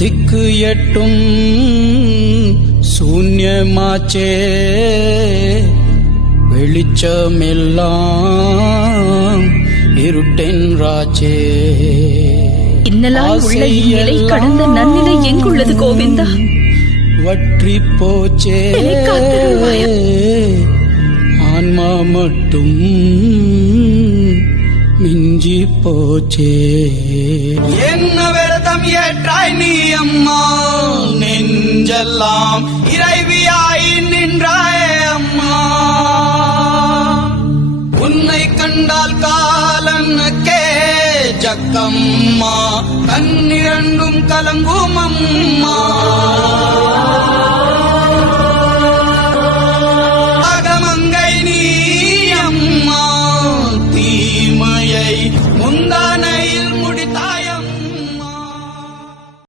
திக்கு எட்டும் சூன்யமாச்சே, வெளிச்சமெல்லாம் இருட்டென்றாச்சே. இன்னலாய் உள்ள இந்நிலை கடந்த நன்னிலை எங்குள்ளது கோவிந்தா? வற்றி போச்சே, ஆன்மா மட்டும் மிஞ்சி போச்சே. என்ன விரதம் ஏற்றாய் நீ அம்மா, நெஞ்செல்லாம் இறைவியாய் நின்றாயே அம்மா. உன்னை கண்டால் காலனுக்கே ஜக்கம்மா, கண்ணிரண்டும் கலங்கும் அம்மா.